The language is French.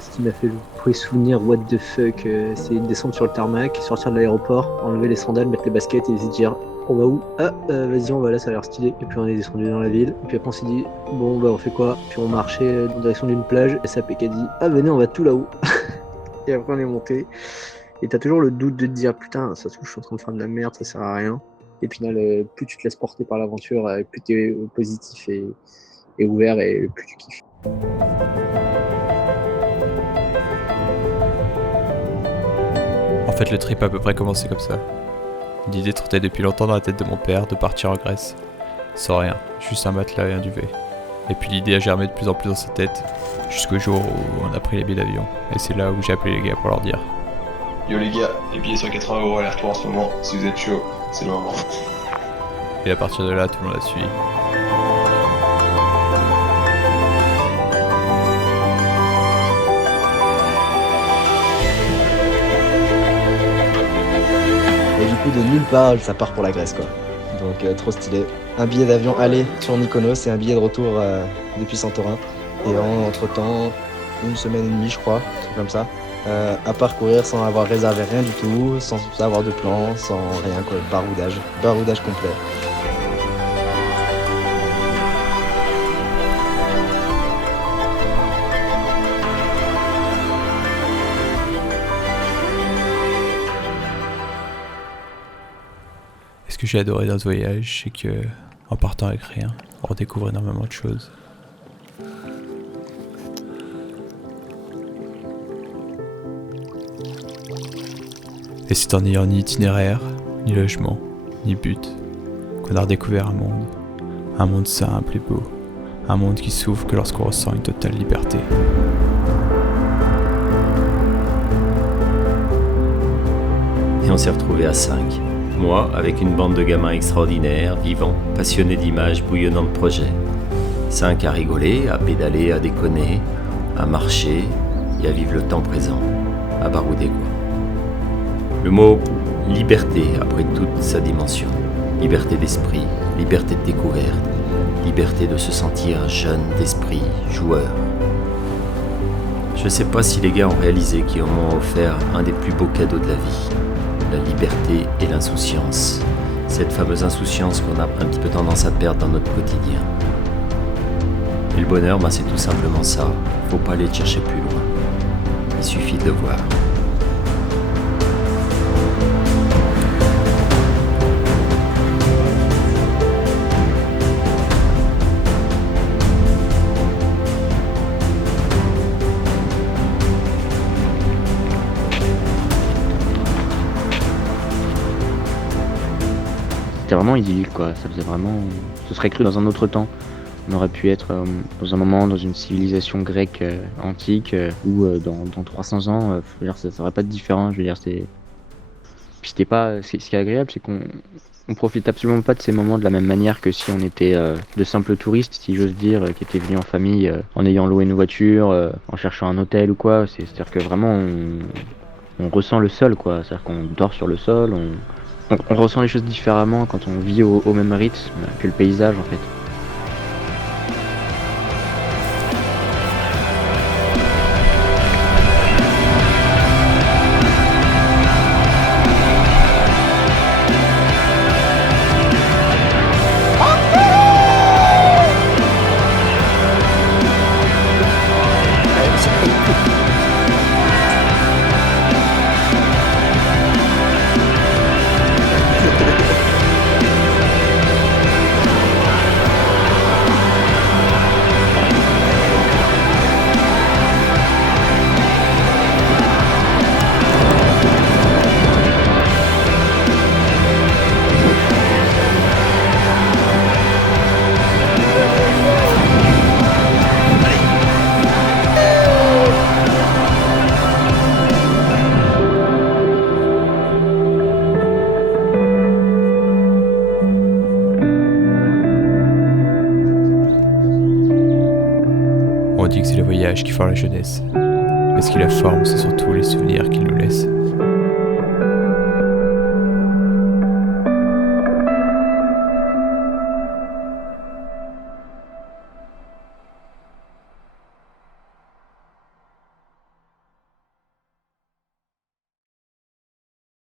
Ce qui m'a fait le premier souvenir, what the fuck, c'est descendre sur le tarmac, sortir de l'aéroport, enlever les sandales, mettre les baskets et se dire on va où? Ah, vas-y, on va là, ça a l'air stylé. Et puis on est descendu dans la ville. Et puis après on s'est dit bon, bah on fait quoi? Puis on marchait en direction d'une plage. Et SAP qui a dit ah, venez, on va tout là-haut. Et après on est monté. Et t'as toujours le doute de te dire putain, ça se trouve, je suis en train de faire de la merde, ça sert à rien. Et au final, plus tu te laisses porter par l'aventure, plus t'es positif et ouvert et plus tu kiffes. En fait, le trip a à peu près commencé comme ça. L'idée trottait depuis longtemps dans la tête de mon père de partir en Grèce. Sans rien, juste un matelas et un duvet. Et puis l'idée a germé de plus en plus dans sa tête, jusqu'au jour où on a pris les billets d'avion. Et c'est là où j'ai appelé les gars pour leur dire. Yo les gars, les billets sont 80€ aller-retour en ce moment, si vous êtes chaud, c'est le moment. Et à partir de là, tout le monde a suivi. Et du coup, de nulle part, ça part pour la Grèce, quoi. Donc, trop stylé. Un billet d'avion aller sur Mykonos et un billet de retour depuis Santorin. Et entre-temps, 1 semaine et demie, je crois, un truc comme ça, à parcourir sans avoir réservé rien du tout, sans avoir de plan, sans rien, quoi. Baroudage complet. Et ce que j'ai adoré dans ce voyage, c'est que, en partant avec rien, on redécouvre énormément de choses. Et c'est en n'ayant ni itinéraire, ni logement, ni but, qu'on a redécouvert un monde simple et beau, un monde qui s'ouvre que lorsqu'on ressent une totale liberté. Et on s'est retrouvés à 5. Moi, avec une bande de gamins extraordinaires, vivants, passionnés d'images, bouillonnants de projets. 5 à rigoler, à pédaler, à déconner, à marcher et à vivre le temps présent, à barouder quoi. Le mot liberté a pris toute sa dimension. Liberté d'esprit, liberté de découverte, liberté de se sentir jeune d'esprit, joueur. Je sais pas si les gars ont réalisé qu'ils m'ont offert un des plus beaux cadeaux de la vie. La liberté et l'insouciance. Cette fameuse insouciance qu'on a un petit peu tendance à perdre dans notre quotidien. Et le bonheur, c'est tout simplement ça. Faut pas aller le chercher plus loin. Il suffit de le voir. C'était vraiment idyllique, quoi. Ça faisait vraiment... Ce serait cru dans un autre temps. On aurait pu être dans un moment dans une civilisation grecque antique ou dans 300 ans. Je veux dire, ça aurait pas de différent. Je veux dire, c'est... Puis c'était pas... Ce qui est agréable, c'est qu'on profite absolument pas de ces moments de la même manière que si on était de simples touristes, si j'ose dire, qui étaient venus en famille en ayant loué une voiture, en cherchant un hôtel ou quoi. C'est-à-dire que vraiment, on ressent le sol, quoi. C'est-à-dire qu'on dort sur le sol, on ressent les choses différemment quand on vit au même rythme que le paysage, en fait. On dit que c'est le voyage qui forme la jeunesse. Mais ce qui la forme, c'est surtout les souvenirs qu'il nous laisse.